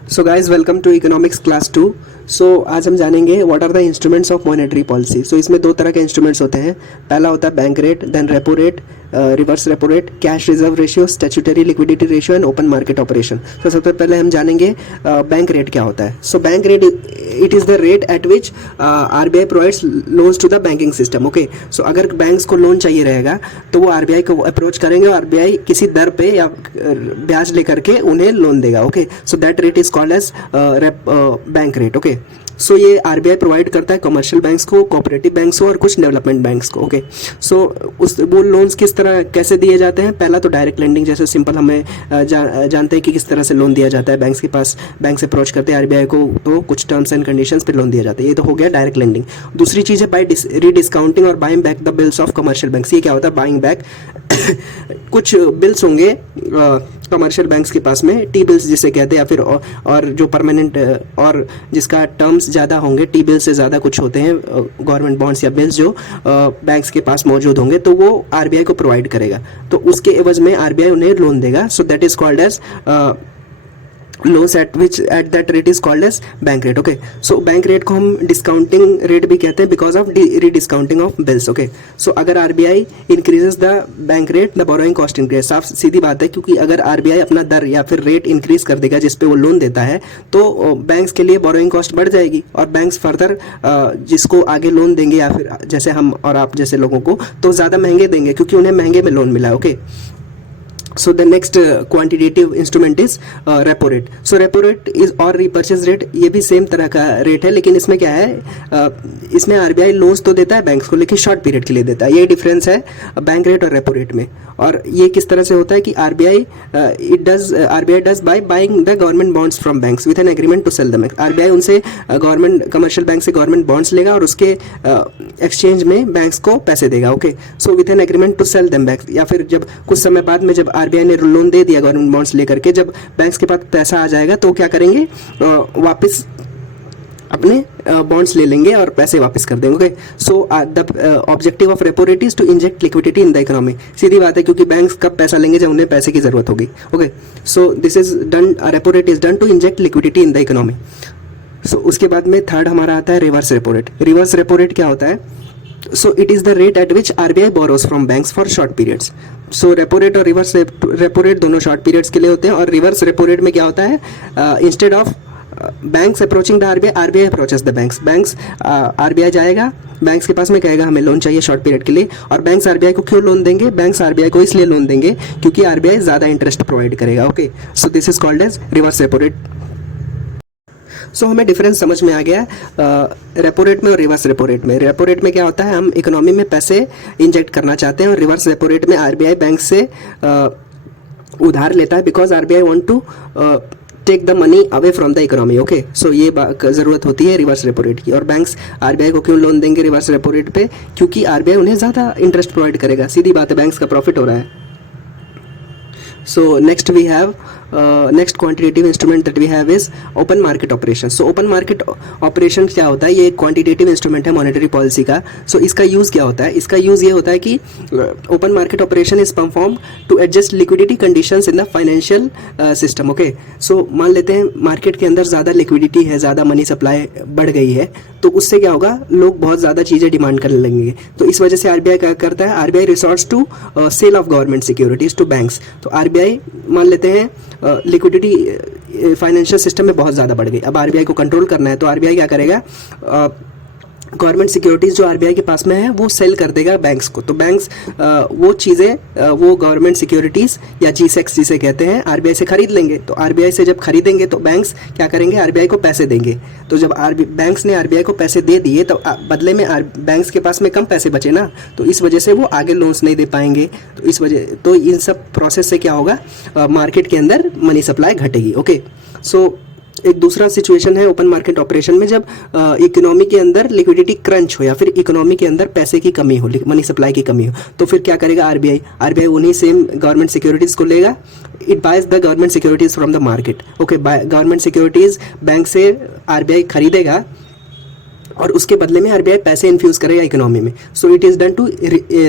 So guys welcome to economics class 2। So आज हम जानेंगे what are the instruments of monetary policy. So इसमें दो तरह के इंस्ट्रूमेंट्स होते हैं। पहला होता है bank rate, then repo rate, reverse repo rate, cash reserve ratio, statutory liquidity ratio and open market operation. तो सबसे पहले हम जानेंगे बैंक रेट क्या होता है। So bank rate it is the rate at which RBI provides loans to the banking system. Okay, so अगर banks को लोन चाहिए रहेगा तो वो आरबीआई को अप्रोच करेंगे और आरबीआई किसी दर पे या ब्याज लेकर के उन्हें लोन देगा। Okay, so that rate is called as bank rate. Okay, so ये आरबीआई प्रोवाइड करता है कमर्शियल बैंक्स को, कोऑपरेटिव बैंक्स को और कुछ डेवलपमेंट बैंक्स को। ओके, सो वो लोन्स किस तरह कैसे दिए जाते हैं। पहला तो डायरेक्ट लेंडिंग, जैसे सिंपल हमें जानते हैं कि किस तरह से लोन दिया जाता है। बैंक्स के पास बैंक से अप्रोच करते हैं आरबीआई को तो कुछ टर्म्स एंड कंडीशंस पे लोन दिया जाता है। ये तो हो गया डायरेक्ट लेंडिंग। दूसरी चीज़ है बाय रीडिस्काउंटिंग और buying back the bills of commercial banks. ये क्या होता है बाइंग बैक कुछ बिल्स होंगे कमर्शियल बैंक्स के पास में, टी बिल्स जिसे कहते हैं, या फिर और जो परमानेंट और जिसका टर्म्स ज़्यादा होंगे, टी बिल्स से ज़्यादा कुछ होते हैं गवर्नमेंट बॉन्ड्स या बिल्स जो बैंक्स के पास मौजूद होंगे, तो वो आरबीआई को प्रोवाइड करेगा। तो उसके एवज में आरबीआई उन्हें लोन देगा। So that is called as loans at that rate is called as bank rate. Okay, so bank rate को हम डिस्काउंटिंग रेट भी कहते हैं because of rediscounting of bills. Okay, so अगर RBI increases the bank rate the borrowing cost increase. साफ सीधी बात है, क्योंकि अगर आरबीआई अपना दर या फिर रेट इंक्रीज कर देगा जिस पे वो लोन देता है तो बैंक्स के लिए बोरोइंग कॉस्ट बढ़ जाएगी और बैंक्स फर्दर जिसको आगे लोन देंगे या फिर जैसे हम और आप जैसे लोगों को तो ज़्यादा महंगे देंगे क्योंकि उन्हें महंगे में लोन मिला है। Okay, so the next quantitative instrument is repo rate. So repo rate is और repurchase rate, ये भी सेम तरह का रेट है, लेकिन इसमें क्या है इसमें आरबीआई लोन्स तो देता है बैंक्स को लेकिन शॉर्ट पीरियड के लिए देता है। ये डिफरेंस है बैंक रेट और रेपो रेट में। और ये किस तरह से होता है कि RBI does buy buying the government bonds from banks with an agreement to sell them. RBI उनसे गवर्नमेंट कमर्शियल बैंक से गवर्नमेंट बॉन्ड्स लेगा और उसके एक्सचेंज में बैंक्स को पैसे देगा। Okay, so with an agreement to sell them banks, या फिर जब कुछ समय बाद में जब आरबीआई ने लोन दे दिया गवर्नमेंट बॉन्ड्स लेकर के, जब बैंक्स के पास पैसा आ जाएगा तो क्या करेंगे वापस अपने बॉन्ड्स ले लेंगे और पैसे वापस कर देंगे। Okay, so the objective of repo rate is to inject liquidity in the economy. सीधी बात है, क्योंकि बैंक्स कब पैसा लेंगे जब उन्हें पैसे की जरूरत होगी। Okay, so this is done, repo rate is done to inject liquidity in the economy. So उसके बाद में थर्ड हमारा आता है reverse repo rate. Reverse repo rate क्या होता है? So it is the rate at which RBI borrows from banks for short periods. So repo rate और रिवर्स रेपो रेट दोनों शॉर्ट पीरियड्स के लिए होते हैं। और रिवर्स रेपो रेट में क्या होता है, instead of banks approaching the RBI, RBI approaches the banks. RBI जाएगा बैंक्स के पास में, कहेगा हमें लोन चाहिए शॉर्ट पीरियड के लिए, और बैंक्स आरबीआई को क्यों लोन देंगे? बैंक्स आरबीआई को इसलिए लोन देंगे क्योंकि आरबीआई ज़्यादा इंटरेस्ट प्रोवाइड करेगा। Okay, so this is called as reverse repo rate. So हमें डिफरेंस समझ में आ गया रेपो रेट में और रिवर्स रेपो रेट में। रेपो रेट में क्या होता है, हम इकोनॉमी में पैसे इंजेक्ट करना चाहते हैं, और रिवर्स रेपो रेट में आरबीआई बैंक से उधार लेता है because RBI want to take the money away from the economy. Okay, so ये ज़रूरत होती है रिवर्स रेपो रेट की। और बैंक्स आरबीआई को क्यों लोन देंगे रिवर्स रेपो रेट पे? क्योंकि आरबीआई उन्हें ज़्यादा इंटरेस्ट प्रोवाइड करेगा। सीधी बात है, बैंक्स का प्रॉफिट हो रहा है। So next we have next quantitative instrument that we have is open market operation. So open market operation क्या होता है? ये एक quantitative instrument है monetary policy का। So इसका use क्या होता है? इसका use ये होता है कि open market operation is performed to adjust liquidity conditions in the financial system. Okay, so मान लेते हैं मार्केट के अंदर ज़्यादा liquidity है, ज़्यादा मनी सप्लाई बढ़ गई है, तो उससे क्या होगा, लोग बहुत ज़्यादा चीज़ें डिमांड करने लगेंगे। तो इस वजह से आरबीआई क्या करता है, RBI resorts to sell off government securities to banks. तो आरबीआई मान लेते हैं लिक्विडिटी फाइनेंशियल सिस्टम में बहुत ज़्यादा बढ़ गई, अब आरबीआई को कंट्रोल करना है, तो आरबीआई क्या करेगा, गवर्नमेंट सिक्योरिटीज़ जो आरबीआई के पास में है वो सेल कर देगा बैंक्स को। तो बैंक्स वो चीज़ें वो गवर्नमेंट सिक्योरिटीज़ या जीसेक्स जिसे कहते हैं आरबीआई से खरीद लेंगे। तो आरबीआई से जब खरीदेंगे तो बैंक्स क्या करेंगे, आरबीआई को पैसे देंगे। तो जब बैंक्स ने आरबीआई को पैसे दे दिए तो बदले में बैंक्स के पास में कम पैसे बचे ना, तो इस वजह से वो आगे लोन्स नहीं दे पाएंगे। तो इस वजह तो इन सब प्रोसेस से क्या होगा, मार्केट के अंदर मनी सप्लाई घटेगी। ओके, सो एक दूसरा सिचुएशन है ओपन मार्केट ऑपरेशन में, जब इकोनॉमी के अंदर लिक्विडिटी क्रंच हो या फिर इकोनॉमी के अंदर पैसे की कमी हो, मनी सप्लाई की कमी हो, तो फिर क्या करेगा आरबीआई? आरबीआई उन्हीं सेम गवर्नमेंट सिक्योरिटीज़ को लेगा, it buys the government securities from the market. Okay, government securities bank से आरबीआई खरीदेगा और उसके बदले में आरबीआई पैसे इन्फ्यूज करेगा इकोनॉमी में. So it is done to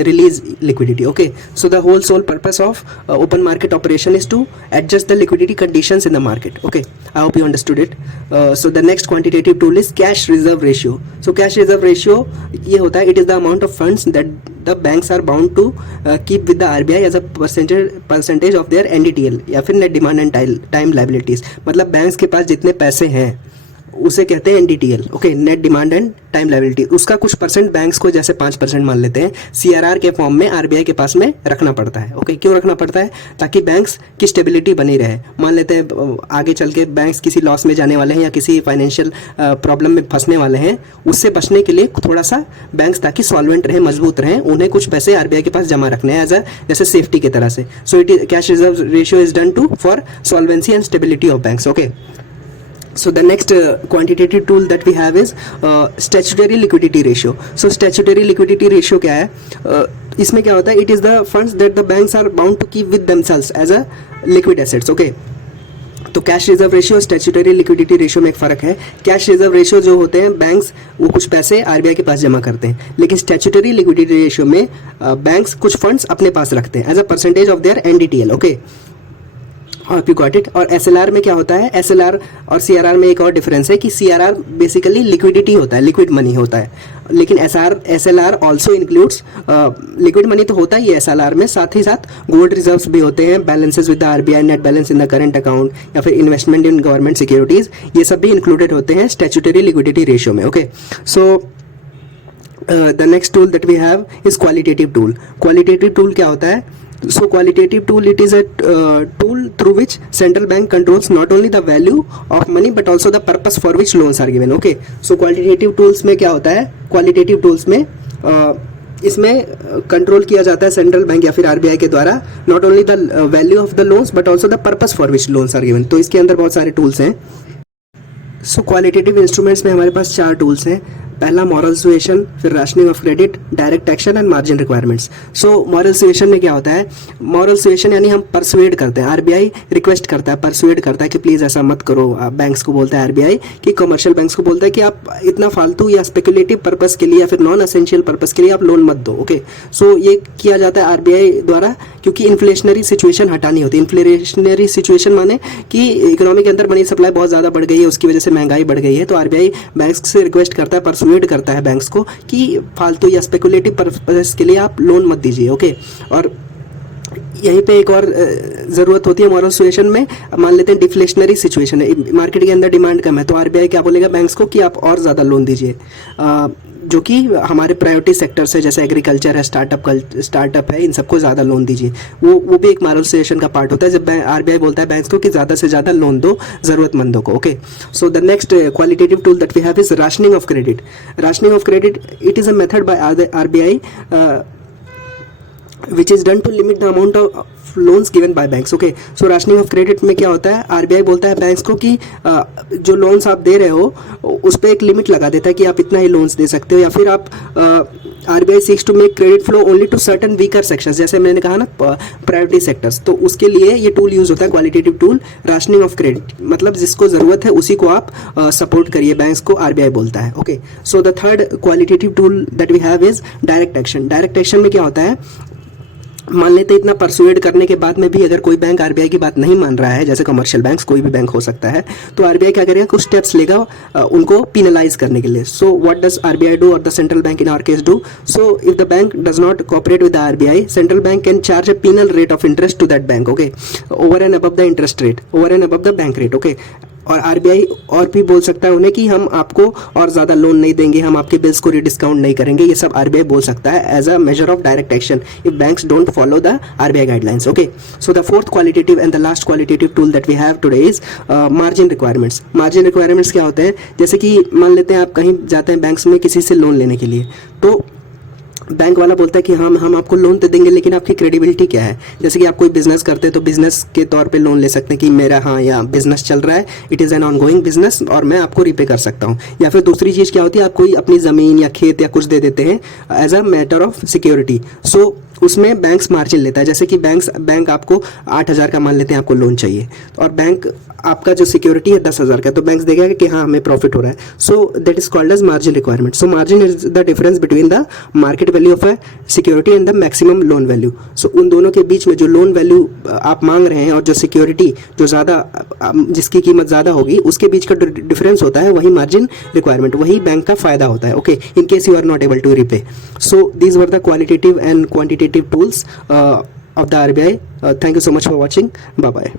release liquidity. Okay, so the whole sole purpose of open market operation is to adjust the liquidity conditions in the market. Okay, I hope you understood it. So the next quantitative tool is cash reserve ratio. So cash reserve ratio ये होता है, it is the amount of funds that the banks are bound to keep with the RBI as a percentage of their NDTL या फिर net demand and time liabilities. मतलब banks के पास जितने पैसे हैं उसे कहते हैं NDTL. Okay, net demand and time liability. उसका कुछ परसेंट बैंक्स को, जैसे 5% मान लेते हैं, सीआरआर के फॉर्म में आरबीआई के पास में रखना पड़ता है. ओके, क्यों रखना पड़ता है? ताकि बैंक्स की स्टेबिलिटी बनी रहे. मान लेते हैं आगे चल के बैंक्स किसी लॉस में जाने वाले हैं या किसी फाइनेंशियल प्रॉब्लम में फंसने वाले हैं, उससे बचने के लिए थोड़ा सा बैंक्स ताकि सॉल्वेंट रहें, मजबूत रहें, उन्हें कुछ पैसे आरबीआई के पास जमा रखने हैं एज अ जैसे सेफ्टी की तरह से. So it is cash reserve ratio is done to for solvency and stability of banks. Okay, so the next quantitative tool that we have is statutory liquidity ratio. So statutory liquidity ratio क्या है? इसमें क्या होता है? It is the funds that the banks are bound to keep with themselves as a liquid assets. Okay, तो cash reserve ratio statutory liquidity ratio में एक फ़र्क है. कैश रिजर्व रेशियो जो होते हैं बैंक्स वो कुछ पैसे आरबीआई के पास जमा करते हैं, लेकिन स्टैट्यूटरी लिक्विडिटी रेशियो में बैंक्स कुछ फंड्स अपने पास रखते हैं as a percentage of their NDTL. Okay, और यू गॉट इट. और एसएलआर में क्या होता है? एसएलआर और सीआरआर में एक और डिफरेंस है कि सीआरआर बेसिकली लिक्विडिटी होता है, लिक्विड मनी होता है, लेकिन SLR also includes liquid money तो होता ही है एसएलआर में, साथ ही साथ गोल्ड रिजर्व्स भी होते हैं, balances with the RBI, net balance in the current account या फिर इन्वेस्टमेंट इन गवर्नमेंट सिक्योरिटीज, ये सब भी इंक्लूडेड होते हैं स्टैट्यूटरी लिक्विडिटी रेशियो में. Okay, so the next tool that we have is qualitative tool. Qualitative tool क्या होता है? So qualitative tool, it is a tool through which central bank controls not only the value of money but also the purpose for which loans are given. Okay, so qualitative tools में क्या होता है? Qualitative tools में इसमें control किया जाता है central bank या फिर आरबीआई के द्वारा not only the value of the loans but also the purpose for which loans are given. तो इसके अंदर बहुत सारे टूल्स हैं. सो क्वालिटेटिव इंस्ट्रूमेंट्स में हमारे पास 4 टूल्स हैं. पहला मॉरल सुएशन, फिर rationing of credit, direct action and margin requirements. So moral suasion में क्या होता है? मॉरल सुएशन यानी हम परसुएड करते हैं, आरबीआई रिक्वेस्ट करता है, परसुएड करता है कि प्लीज़ ऐसा मत करो. बैंक्स को बोलता है आरबीआई कि कमर्शियल बैंक्स को बोलता है कि आप इतना फालतू या स्पेकुलेटिव पर्पस के लिए या फिर नॉन एसेंशियल पर्पस के लिए आप लोन मत दो. ओके, सो ये किया जाता है आरबीआई द्वारा क्योंकि इन्फ्लेशनरी सिचुएशन हटानी होती है. इन्फ्लेशनरी सिचुएशन माने कि इकोनॉमी के अंदर मनी सप्लाई बहुत ज़्यादा बढ़ गई है, उसकी वजह से महंगाई बढ़ गई है, तो आरबीआई बैंक्स से रिक्वेस्ट करता है, परसुएड करता है बैंक्स को कि फालतू या स्पेकुलेटिव पर्पस के लिए आप लोन मत दीजिए. ओके, और यहीं पे एक और ज़रूरत होती है मॉरल सुएशन में. मान लेते हैं डिफ्लेशनरी सिचुएशन है, मार्केट के अंदर डिमांड कम है, तो आरबीआई क्या बोलेगा बैंक्स को कि आप और ज़्यादा लोन दीजिए, जो कि हमारे प्रायोरिटी सेक्टर्स है जैसे एग्रीकल्चर है, स्टार्टअप है, इन सबको ज़्यादा लोन दीजिए. वो भी एक मॉरल सुएशन का पार्ट होता है जब आरबीआई बोलता है बैंक्स को कि ज़्यादा से ज़्यादा लोन दो ज़रूरतमंदों को. Okay, so the next qualitative tool that we have is rationing of credit. Rationing of credit, it is a method by RBI which is done to limit the amount of loans given by banks. Okay, so rationing of credit में क्या होता है? RBI बोलता है banks को कि जो loans आप दे रहे हो उस पर एक लिमिट लगा देता है कि आप इतना ही लोन्स दे सकते हो, या फिर आप RBI seeks to make credit flow only to certain weaker sections, जैसे मैंने कहा ना प्रायोरिटी सेक्टर्स, तो उसके लिए ये टूल यूज़ होता है qualitative tool rationing of credit. मतलब जिसको ज़रूरत है उसी को आप सपोर्ट करिए, बैंक्स को आरबीआई बोलता है. Okay, so the third qualitative tool that we have is direct action. Direct action में क्या होता है? मान लेते इतना परसुएड करने के बाद में भी अगर कोई बैंक आरबीआई की बात नहीं मान रहा है, जैसे कमर्शियल बैंक्स, कोई भी बैंक हो सकता है, तो आरबीआई क्या करेगा? कुछ स्टेप्स लेगा उनको पिनलाइज करने के लिए. So what does RBI do और the central bank in our case do? So if the bank does not cooperate with the RBI, central bank can charge a penal rate of interest to that bank. Okay, over and above the interest rate, over and above the bank rate. Okay, और RBI और भी बोल सकता है उन्हें कि हम आपको और ज़्यादा लोन नहीं देंगे, हम आपके बिल्स को रिडिस्काउंट नहीं करेंगे. ये सब आरबीआई बोल सकता है as a measure of direct action if banks don't follow the RBI guidelines. Okay, so the fourth qualitative and the last qualitative tool that we have today is margin requirements. Margin requirements क्या होते हैं? जैसे कि मान लेते हैं आप कहीं जाते हैं बैंक्स में किसी से लोन लेने के लिए, तो बैंक वाला बोलता है कि हम आपको लोन तो देंगे, लेकिन आपकी क्रेडिबिलिटी क्या है। जैसे कि आप कोई बिजनेस करते हैं तो बिजनेस के तौर पे लोन ले सकते हैं कि मेरा यहाँ बिजनेस चल रहा है, it is an on going business और मैं आपको रिपे कर सकता हूँ। या फिर दूसरी चीज़ क्या होती है, आप कोई अपनी ज़मीन या खेत या कुछ दे देते हैं as a matter of security, so उसमें बैंक्स मार्जिन लेता है। जैसे कि बैंक आपको 8,000 का मान लेते हैं आपको लोन चाहिए, और बैंक आपका जो सिक्योरिटी है 10,000 का, तो बैंक देखेगा कि हाँ हमें प्रॉफिट हो रहा है। So that is called as margin requirement. So margin is the difference between the market value of a security and the maximum loan value. So उन दोनों के बीच में जो लोन वैल्यू आप मांग रहे हैं और जो सिक्योरिटी जो ज़्यादा जिसकी कीमत ज़्यादा होगी उसके बीच का डिफरेंस होता है, वही मार्जिन रिक्वायरमेंट, वही बैंक का फ़ायदा होता है। Okay, in case you are not able to repay. So these were the qualitative and quantitative tools of the RBI. Thank you so much for watching. Bye bye.